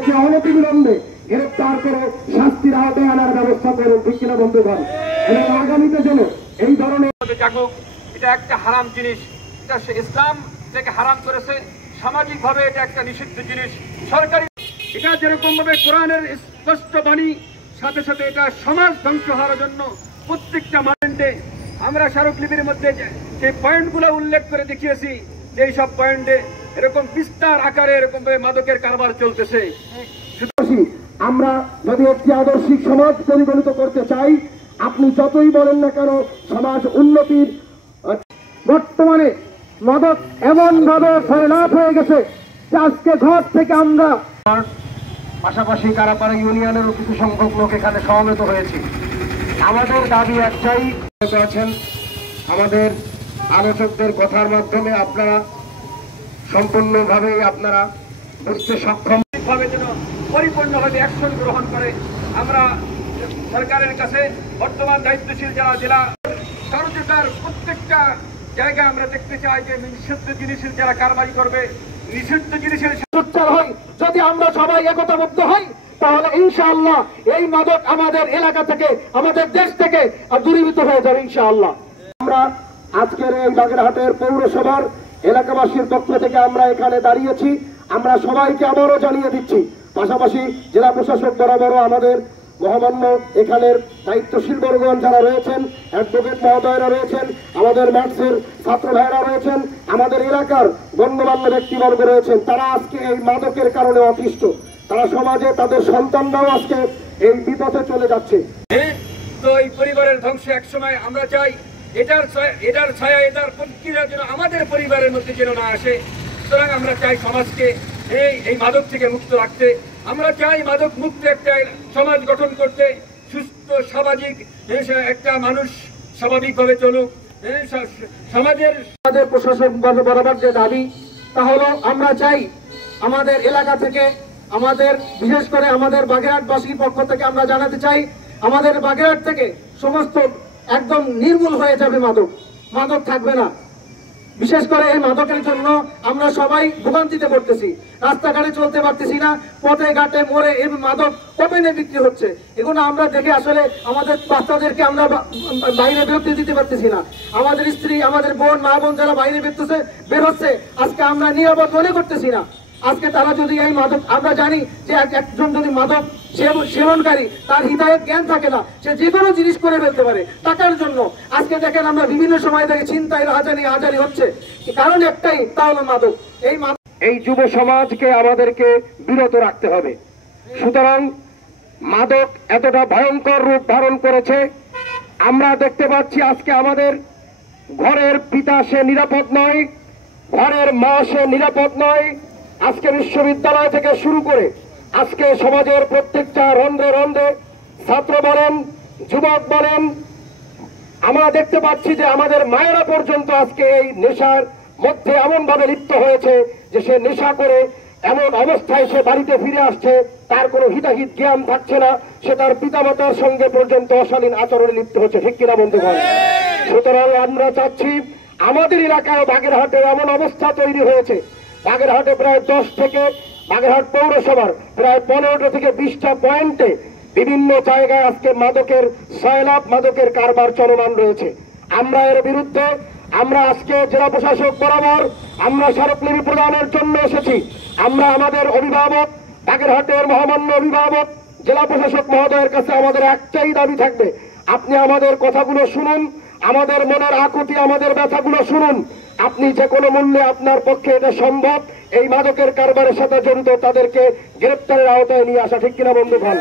তাদেরকে অনতিবিলম্বে গ্রেপ্তার করে শাস্তির আওতায় আনার ব্যবস্থা করুন, ঠিক কিনা বন্ধুগণ। এবং আগামীতে যেন এই ধরনের জাগুক। এটা একটা হারাম জিনিস, এটা ইসলাম থেকে হারাম করেছে, সামাজিক ভাবে এটা একটা নিষিদ্ধ জিনিস। সরকারি এটা যেরকম ভাবে কোরআনের স্পষ্ট বাণী, সাথে সাথে এটা সমাজ ধ্বংস হওয়ার জন্য প্রত্যেকটা মানদণ্ডে আমরা স্মারকলিপির মধ্যে যে পয়েন্টগুলো উল্লেখ করে দেখিয়েছি, যে সব পয়েন্টে এরকম বিস্তার আকারে এরকম ভাবে মাদকের কারবার চলতেছে। আমরা যদি একটি আদর্শিক সমাজ পরিগণিত করতে চাই, আপনি যতই বলেন না কেন সমাজ উন্নতির, বর্তমানে মাদক এমন ভাবে ফেলাপ হয়ে গেছে যে আজকে ঘর থেকে আমরা পাশাপাশি কারাপাড়া ইউনিয়নেরও কিছু সংখ্যক লোক এখানে সমবেত হয়েছি। আমাদের দাবি একটাই, আছেন আমাদের আলোচকদের কথার মাধ্যমে আপনারা সম্পূর্ণভাবে আপনারা বুঝতে সক্ষম ভাবে যেন পরিপূর্ণভাবে অ্যাকশন গ্রহণ করে। আমরা সরকারের কাছে বর্তমান দায়িত্বশীল যারা জেলা সরকার প্রত্যেকটা জায়গায় আমরা দেখতে চাই যে নিষিদ্ধ জিনিসের যারা কারবারি করবে, নিষিদ্ধ জিনিসের সোচ্চার হই। যদি আমরা সবাই একতাবদ্ধ হই তাহলে ইনশাআল্লাহ এই মাদক আমাদের এলাকা থেকে, আমাদের দেশ থেকে দূরীভূত হয়ে যাবে ইনশাআল্লাহ। আমরা আজকের এই বাগেরহাটের পৌরসভার এলাকাবাসীর পক্ষ থেকে আমরা এখানে দাঁড়িয়েছি। আমরা সবাইকে আবারও জানিয়ে দিচ্ছি, পাশাপাশি জেলা প্রশাসক বরাবরও আমাদের মহামান্য এখানের দায়িত্বশীল বর্গণ যারা রয়েছেন, অ্যাডভোকেট মহোদয়রা রয়েছেন, আমাদের ম্যাথসের ছাত্র ভাইরা রয়েছেন, আমাদের এলাকার গণ্যমান্য ব্যক্তিবর্গ রয়েছেন, তারা আজকে এই মাদকের কারণে অতিষ্ঠ। তারা সমাজে তাদের সন্তানরাও আজকে এই বিপথে চলে যাচ্ছে। তো এই পরিবারের ধ্বংস একসময় আমরা চাই এটার ছায়া, এটার প্রক্রিয়া যেন আমাদের পরিবারের মধ্যে যেন না আসে। সুতরাং আমরা চাই সমাজকে এই মাদক থেকে মুক্ত রাখতে। আমরা চাই মাদক মুক্ত একটা সমাজ গঠন করতে, সুস্থ সামাজিক একটা মানুষ স্বাভাবিকভাবে চলুক। সমাজের প্রশাসন বরাবর যে দাবি তা হলো, আমরা চাই আমাদের এলাকা থেকে, আমাদের বিশেষ করে আমাদের বাগেরহাটবাসীর পক্ষ থেকে আমরা জানাতে চাই, আমাদের বাগেরহাট থেকে সমস্ত একদম নির্মূল হয়ে যাবে মাদক থাকবে না। বিশেষ করে এই মাদকের জন্য আমরা সবাই ভোগান্তিতে পড়তেছি, রাস্তাঘাটে চলতে পারতেছি না, পথে ঘাটে মোড়ে এই মাদক কমেনে বিক্রি হচ্ছে। এগুলো আমরা দেখে আসলে আমাদের বাচ্চাদেরকে আমরা বাইরে বেরোতে দিতে পারতেছি না। আমাদের স্ত্রী, আমাদের বোন, মা বোন যারা বাইরে বের হচ্ছে, আজকে আমরা নিরাপদ মনে করতেছি না। আজকে তারা যদি এই মাদক, আমরা জানি যে একজন যদি মাদক সেবনকারী, তার হিদায়ত জ্ঞান থাকে না, সে যে কোনো জিনিস করে ফেলতে পারে টাকার জন্য। আজকে দেখেন আমরা বিভিন্ন সময় দেখে ছিনতাই, হাজারি হচ্ছে, কারণ একটাই, তা হলো মাদক। এই যুব সমাজকে আমাদেরকে বিরত রাখতে হবে। সুতরাং মাদক এতটা ভয়ঙ্কর রূপ ধারণ করেছে, আমরা দেখতে পাচ্ছি আজকে আমাদের ঘরের পিতা সে নিরাপদ নয়, ঘরের মা সে নিরাপদ নয়। আজকে বিশ্ববিদ্যালয় থেকে শুরু করে আজকে সমাজের প্রত্যেকটা রন্ধ্রে রন্ধ্রে, ছাত্র বলেন, যুবক বলেন, আমরা দেখতে পাচ্ছি যে আমাদের মায়েরা পর্যন্ত আজকে এই নেশার মধ্যে এমন ভাবে লিপ্ত হয়েছে যে সে নেশা করে এমন অবস্থায় সে বাড়িতে ফিরে আসছে, তার কোনো হিতাহিত জ্ঞান থাকছে না, সে তার পিতামাতার সঙ্গে পর্যন্ত অশালীন আচরণে লিপ্ত হচ্ছে, ঠিক কিনা বন্ধুগণ? সুতরাং আমরা চাচ্ছি, আমাদের এলাকায় বাগেরহাটে এমন অবস্থা তৈরি হয়েছে, বাগেরহাটে প্রায় 10 থেকে, বাগেরহাট পৌরসভার প্রায় 15টা থেকে 20টা পয়েন্টে বিভিন্ন জায়গায় আজকে মাদকের সয়লাভ, মাদকের কারবার চলমান রয়েছে। আমরা এর বিরুদ্ধে, আমরা আজকে জেলা প্রশাসক বরাবর আমরা স্মারকলিপি প্রদানের জন্য এসেছি। আমরা আমাদের অভিভাবক, বাগেরহাটের মহামান্য অভিভাবক জেলা প্রশাসক মহোদয়ের কাছে আমাদের একটাই দাবি থাকবে, আপনি আমাদের কথাগুলো শুনুন, আমাদের মনের আকুতি, আমাদের ব্যথাগুলো শুনুন। আপনি যে কোনো মূল্যে, আপনার পক্ষে এটা সম্ভব, এই মাদকের কারবারের সাথে জড়িত তাদেরকে গ্রেপ্তারের আওতায় নিয়ে আসা, ঠিক কিনা বন্ধুগণ?